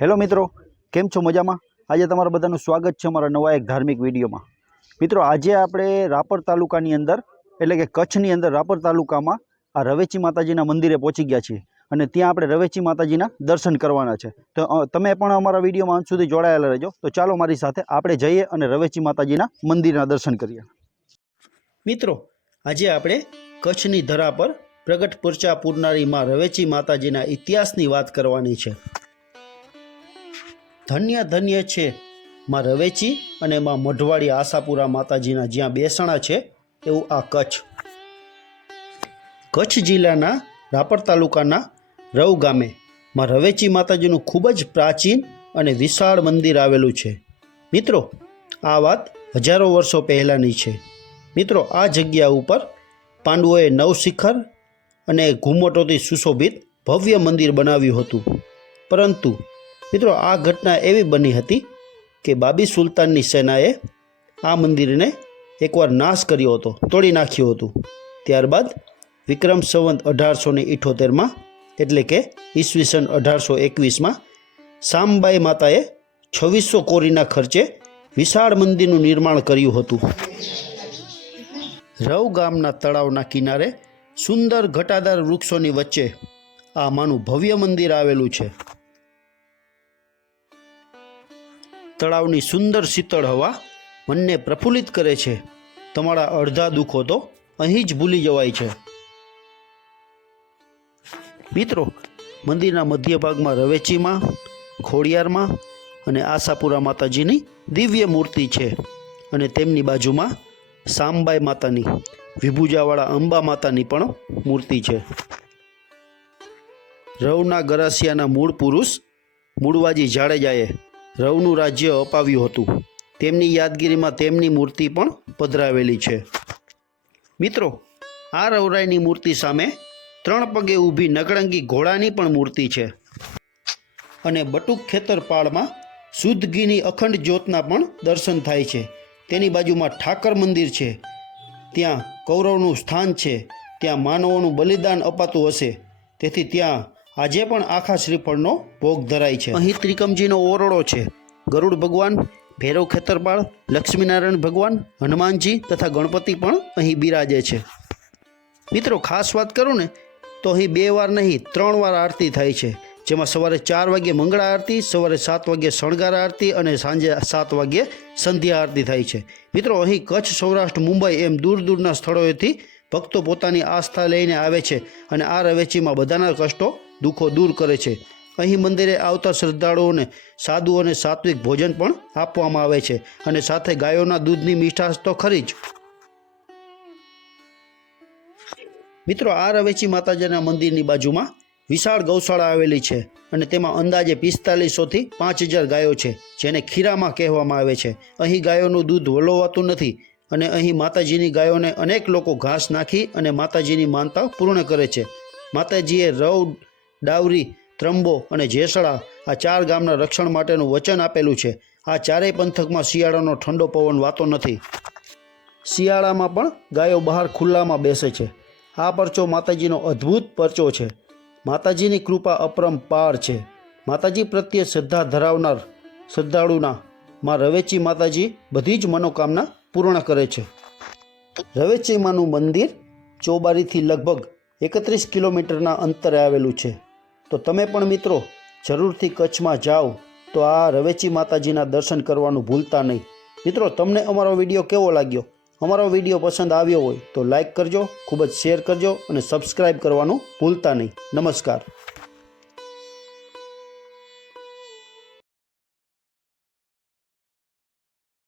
Hello મિત્રો, કેમ છો મજામાં? આજે તમારા બધાનું સ્વાગત છે અમારા નવા એક ધાર્મિક વિડીયોમાં. મિત્રો, આજે આપણે રાપર તાલુકાની અંદર, એટલે કે કચ્છની અંદર રાપર તાલુકામાં આ રવેચી માતાજીના મંદિરે પહોંચી ગયા છીએ. અને ત્યાં આપણે રવેચી માતાજીના દર્શન કરવાના છે. તો તમે પણ અમારા વિડીયોમાં અંત સુધી જોડાયેલા રહેજો. તો ચાલો મારી સાથે આપણે જઈએ અને રવેચી માતાજીના મંદિરના દર્શન કરીએ. મિત્રો, આજે આપણે કચ્છની ધરા પર પ્રગટ પૂરચા પૂરનારી માં રવેચી માતાજીના ઇતિહાસની વાત કરવાની છે. ધન્ય ધન્ય છે. માં રવેચી અને માં મઢવાડી આશાપુરા માતાજીના જ્યાં બેસણા છે, એવું આ કચ્છ. કચ્છ જિલ્લાના રાપર તાલુકાના રવ ગામે માં રવેચી માતાજીનું ખૂબ જ પ્રાચીન અને વિશાળ મંદિર આવેલું છે. મિત્રો, આ વાત હજારો વર્ષો પહેલાંની છે. મિત્રો, આ જગ્યા ઉપર પાંડવોએ નવશિખર અને ઘુમટોથી સુશોભિત ભવ્ય મંદિર બનાવ્યું હતું. પરંતુ મિત્રો, આ ઘટના એવી બની હતી કે બાબી સુલતાનની સેનાએ આ મંદિરને એકવાર નાશ કર્યો હતો, તોડી નાખ્યું હતું. ત્યારબાદ વિક્રમ સંવંત અઢારસો ને ઇઠોતેરમાં, એટલે કે ઈસવીસન અઢારસો એકવીસમાં, સામબાઈ માતાએ છવ્વીસો કોરીના ખર્ચે વિશાળ મંદિરનું નિર્માણ કર્યું હતું. રવ ગામના તળાવના કિનારે સુંદર ઘટાદાર વૃક્ષોની વચ્ચે આ માનું ભવ્ય મંદિર આવેલું છે. તળાવની સુંદર શીતળ હવા મનને પ્રફુલ્લિત કરે છે. તમારા અડધા દુઃખો તો અહીં જ ભૂલી જવાય છે. મિત્રો, મંદિરના મધ્ય ભાગમાં રવેચીમાં, ખોડિયારમાં અને આશાપુરા માતાજીની દિવ્ય મૂર્તિ છે અને તેમની બાજુમાં સામબાઈ માતાની, વિભુજાવાળા અંબા માતાની પણ મૂર્તિ છે. રવના ગરાસિયાના મૂળ પુરુષ મૂળવાજી જાડેજાએ રવનું રાજ્ય અપાવ્યું હતું. તેમની યાદગીરીમાં તેમની મૂર્તિ પણ પધરાવેલી છે. મિત્રો, આ રવરાયની મૂર્તિ સામે ત્રણ પગે ઊભી નકળંગી ઘોડાની પણ મૂર્તિ છે. અને બટુક ખેતરપાળમાં શુદ્ધ ઘીની અખંડ જ્યોતના પણ દર્શન થાય છે. તેની બાજુમાં ઠાકર મંદિર છે. ત્યાં કૌરવનું સ્થાન છે. ત્યાં માનવોનું બલિદાન અપાતું હશે. તેથી ત્યાં આજે પણ આખા શ્રીફળનો ભોગ ધરાય છે. અહીં ત્રિકમજીનો ઓરડો છે. ગરુડ ભગવાન ભૈરવ ખેતરપાળ, લક્ષ્મીનારાયણ ભગવાન, હનુમાનજી તથા ગણપતિ પણ અહીં બિરાજે છે. મિત્રો, ખાસ વાત કરું ને, તો અહીં બે વાર નહીં, ત્રણ વાર આરતી થાય છે. જેમાં સવારે ચાર વાગ્યે મંગળા આરતી, સવારે સાત વાગ્યે શણગાર આરતી અને સાંજે સાત વાગ્યે સંધ્યા આરતી થાય છે. મિત્રો, અહીં કચ્છ સૌરાષ્ટ્ર, મુંબઈ એમ દૂર દૂરના સ્થળોએથી ભક્તો પોતાની આસ્થા લઈને આવે છે અને આ રવેચીમાં બધાના કષ્ટો દુઃખો દૂર કરે છે. અહીં મંદિરે આવતા શ્રદ્ધાળુઓને સાદું અને સાત્વિક ભોજન પણ આપવામાં આવે છે અને સાથે ગાયોના દૂધની મીઠાશ તો ખરી જ. મિત્રો, આ રવેચી માતાજીના મંદિરની બાજુમાં વિશાળ ગૌશાળા આવેલી છે અને તેમાં અંદાજે પિસ્તાલીસોથી પાંચ હજાર ગાયો છે, જેને ખીરામાં કહેવામાં આવે છે. અહીં ગાયોનું દૂધ વલોવાતું નથી અને અહીં માતાજીની ગાયોને અનેક લોકો ઘાસ નાખી અને માતાજીની માનતા પૂર્ણ કરે છે. માતાજીએ રવ ડાવરી ત્રંબો અને જેસડા આ ચાર ગામના રક્ષણ માટેનું વચન આપેલું છે. આ ચારેય પંથકમાં શિયાળાનો ઠંડો પવન વાતો નથી. શિયાળામાં પણ ગાયો બહાર ખુલ્લામાં બેસે છે. આ પરચો માતાજીનો અદ્ભુત પરચો છે. માતાજીની કૃપા અપરંપાર છે. માતાજી પ્રત્યે શ્રદ્ધા ધરાવનાર શ્રદ્ધાળુના માં રવેચી માતાજી બધી જ મનોકામના પૂર્ણ કરે છે. રવેચી માનું મંદિર ચોબારીથી લગભગ એકત્રીસ કિલોમીટરના અંતરે આવેલું છે. તો તમે પણ મિત્રો જરૂરથી કચ્છમાં જાઓ તો આ રવેચી માતાજીના દર્શન કરવાનું ભૂલતા નહીં. મિત્રો, તમને અમારો વીડિયો કેવો લાગ્યો? અમારો વીડિયો પસંદ આવ્યો હોય તો લાઈક કરજો, ખૂબ જ શેર કરજો અને સબસ્ક્રાઈબ કરવાનું ભૂલતા નહીં. નમસ્કાર.